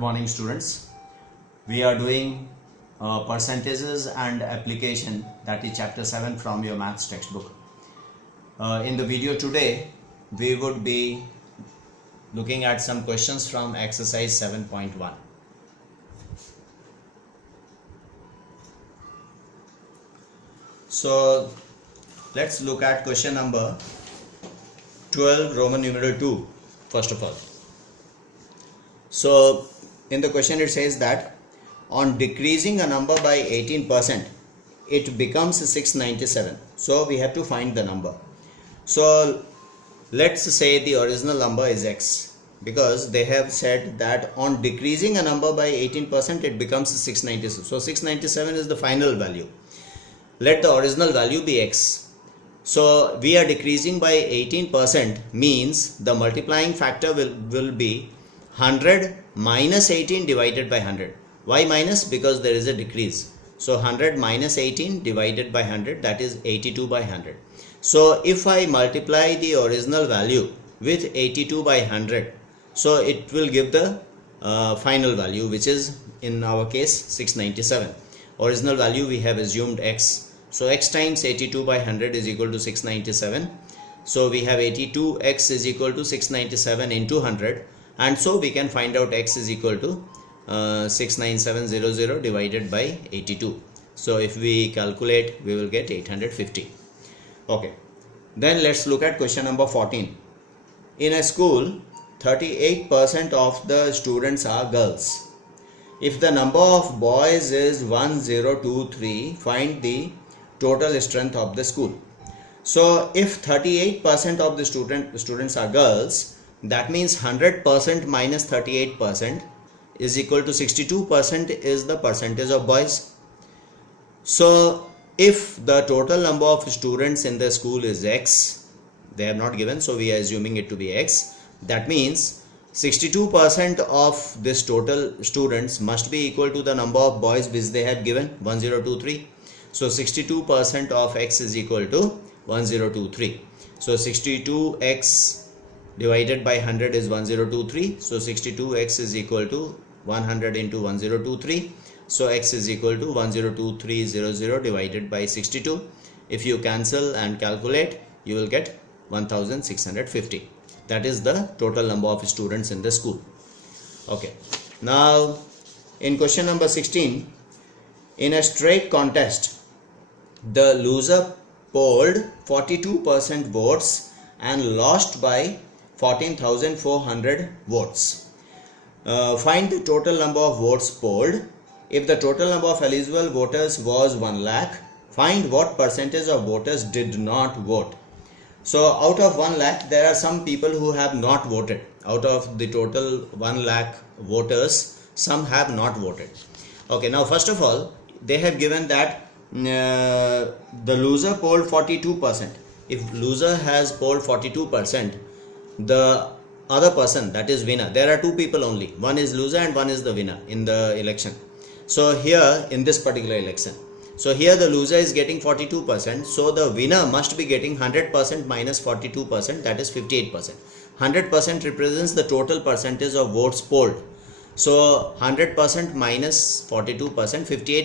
Good morning, students. We are doing percentages and application, that is chapter 7 from your maths textbook. In the video today, we would be looking at some questions from exercise 7.1. So let's look at question number 12, Roman numeral 2, first of all. So in the question it says that on decreasing a number by 18%, it becomes 697. So we have to find the number. So let's say the original number is x, because they have said that on decreasing a number by 18%, it becomes 697. So 697 is the final value. Let the original value be x. So we are decreasing by 18%, means the multiplying factor will be 100 minus 18 divided by 100. Why minus? Because there is a decrease. So 100 minus 18 divided by 100, that is 82 by 100. So if I multiply the original value with 82 by 100, so it will give the final value, which is in our case 697. Original value we have assumed x. So x times 82 by 100 is equal to 697. So we have 82x is equal to 697 into 100. And so we can find out x is equal to 69700 divided by 82. So if we calculate, we will get 850. Okay. Then let's look at question number 14. In a school, 38% of the students are girls. If the number of boys is 1023, find the total strength of the school. So if 38% of the students are girls, that means 100% minus 38% is equal to 62% is the percentage of boys. So if the total number of students in the school is x, they have not given, so we are assuming it to be x. That means 62% of this total students must be equal to the number of boys which they have given, 1023. So 62% of x is equal to 1023. So 62x divided by 100 is 1023. So 62x is equal to 100 into 1023. So x is equal to 102300 divided by 62. If you cancel and calculate, you will get 1650. That is the total number of students in the school. Okay. Now in question number 16, in a straight contest, the loser polled 42% votes and lost by 14,400 votes. Find the total number of votes polled. If the total number of eligible voters was 1 lakh, find what percentage of voters did not vote. So out of 1 lakh, there are some people who have not voted. Out of the total 1 lakh voters, some have not voted. Okay, now first of all, they have given that the loser polled 42%. If loser has polled 42%, the other person, that is winner, there are two people only, one is loser and one is the winner in the election. So here in this particular election, so here the loser is getting 42%, so the winner must be getting 100% minus 42%, that is 58%. 100% represents the total percentage of votes polled. So 100% minus 42%,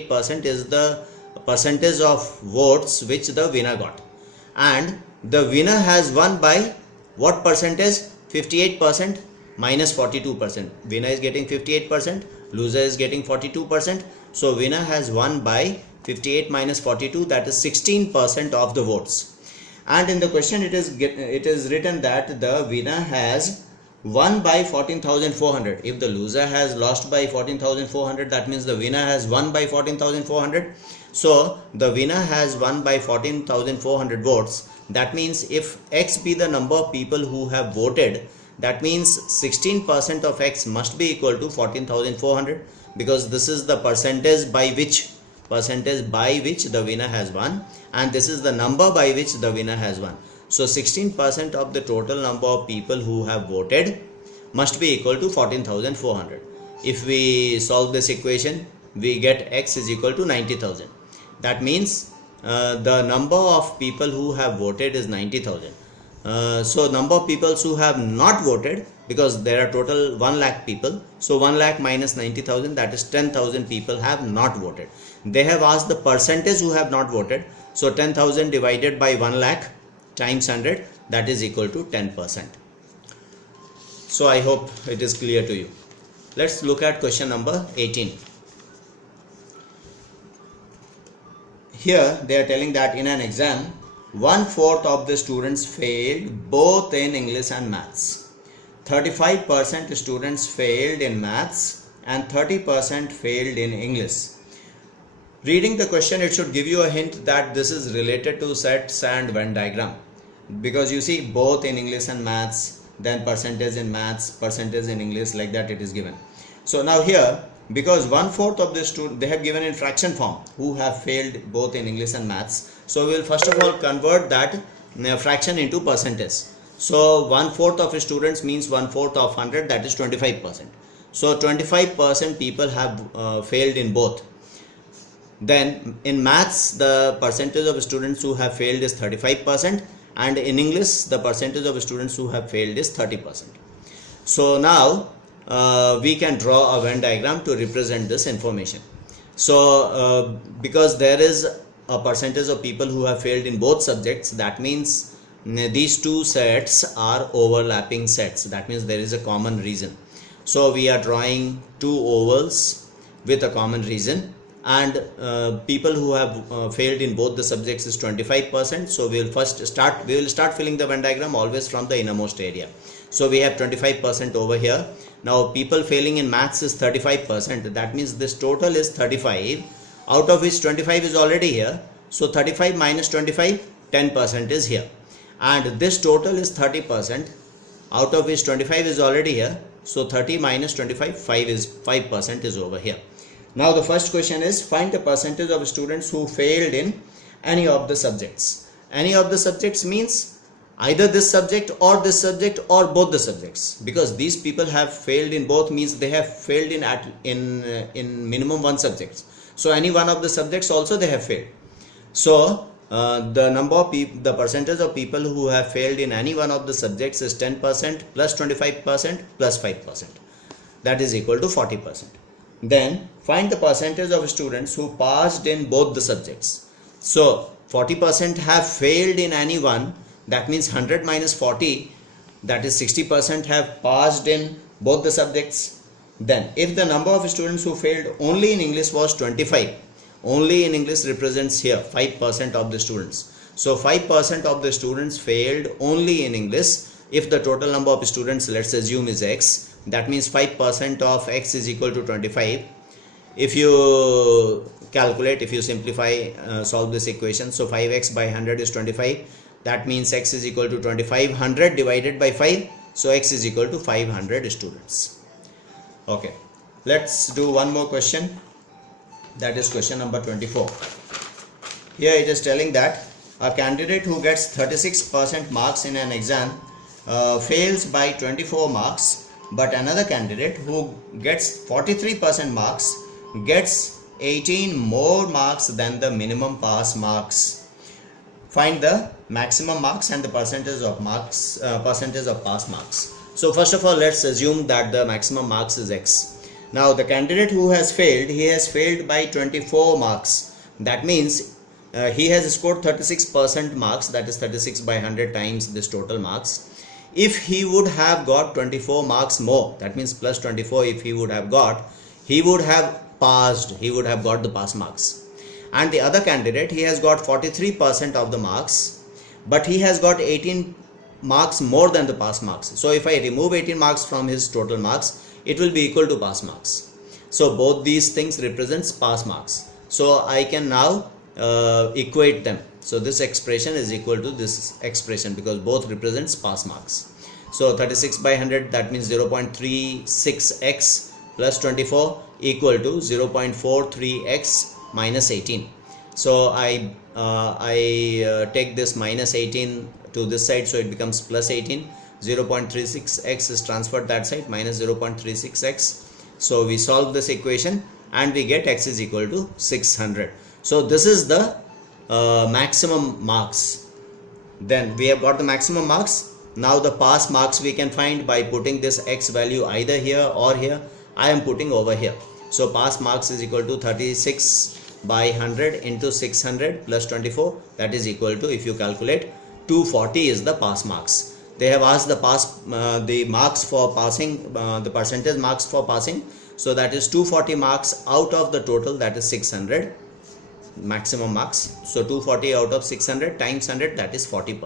58% is the percentage of votes which the winner got. And the winner has won by what percentage? 58% minus 42%. Winner is getting 58%, loser is getting 42%. So winner has won by 58 minus 42, that is 16% of the votes. And in the question it is written that the winner has won by 14,400. If the loser has lost by 14,400, that means the winner has won by 14,400. So the winner has won by 14,400 votes. That means if x be the number of people who have voted, that means 16% of x must be equal to 14,400, because this is the percentage by which the winner has won, and this is the number by which the winner has won. So 16% of the total number of people who have voted must be equal to 14,400. If we solve this equation, we get x is equal to 90,000. That means the number of people who have voted is 90,000. So number of people who have not voted, because there are total 1 lakh people. So 1 lakh minus 90,000, that is 10,000 people have not voted. They have asked the percentage who have not voted. So 10,000 divided by 1 lakh times 100, that is equal to 10%. So I hope it is clear to you. Let's look at question number 18. Here they are telling that in an exam, 1/4 of the students failed both in English and maths. 35% students failed in maths and 30% failed in English. Reading the question, it should give you a hint that this is related to sets and Venn diagram, because you see both in English and maths, then percentage in maths, percentage in English, like that it is given. So now here, because 1/4 of the students, they have given in fraction form, who have failed both in English and maths. So we will first of all convert that fraction into percentage. So 1/4 of students means 1/4 of 100, that is 25%. So 25% people have failed in both. Then in maths, the percentage of students who have failed is 35%, and in English the percentage of students who have failed is 30%. So now we can draw a Venn diagram to represent this information. So because there is a percentage of people who have failed in both subjects, that means these two sets are overlapping sets. That means there is a common region. So we are drawing two ovals with a common region, and people who have failed in both the subjects is 25%. So we will start filling the Venn diagram always from the innermost area. So we have 25% over here. Now people failing in maths is 35%. That means this total is 35, out of which 25 is already here. So 35 minus 25, 10% is here. And this total is 30%, out of which 25 is already here. So 30 minus 25, 5% is over here. Now the first question is, find the percentage of students who failed in any of the subjects. Any of the subjects means either this subject or both the subjects, because these people have failed in both means they have failed in minimum one subject. So any one of the subjects also they have failed. So the percentage of people who have failed in any one of the subjects is 10% plus 25% plus 5%, that is equal to 40%. Then find the percentage of students who passed in both the subjects. So 40% have failed in any one, that means 100 minus 40, that is 60% have passed in both the subjects. Then if the number of students who failed only in English was 25, only in English represents here 5% of the students. So 5% of the students failed only in English. If the total number of students, let's assume, is x, that means 5% of x is equal to 25. If you calculate, if you simplify, solve this equation, so 5x by 100 is 25. That means x is equal to 2500 divided by 5. So x is equal to 500 students. Okay, let's do one more question. That is question number 24. Here it is telling that a candidate who gets 36% marks in an exam fails by 24 marks, but another candidate who gets 43% marks gets 18 more marks than the minimum pass marks. Find the maximum marks and the percentage of marks, percentage of pass marks. So first of all, let's assume that the maximum marks is x. Now the candidate who has failed, he has failed by 24 marks. That means he has scored 36% marks, that is 36 by 100 times this total marks. If he would have got 24 marks more, that means plus 24 if he would have got, he would have passed, he would have got the pass marks. And the other candidate, he has got 43% of the marks, but he has got 18 marks more than the pass marks. So if I remove 18 marks from his total marks, it will be equal to pass marks. So both these things represents pass marks. So I can now equate them. So this expression is equal to this expression because both represents pass marks. So 36 by 100, that means 0.36x plus 24 equal to 0.43x minus 18. So I take this minus 18 to this side, so it becomes plus 18. 0.36x is transferred that side, minus 0.36x. So we solve this equation and we get x is equal to 600. So this is the maximum marks. Then we have got the maximum marks. Now the pass marks we can find by putting this x value either here or here. I am putting over here. So pass marks is equal to 36 by 100 into 600 plus 24, that is equal to, if you calculate, 240 is the pass marks. They have asked the marks for passing, the percentage marks for passing. So that is 240 marks out of the total, that is 600 maximum marks. So 240 out of 600 times 100, that is 40%.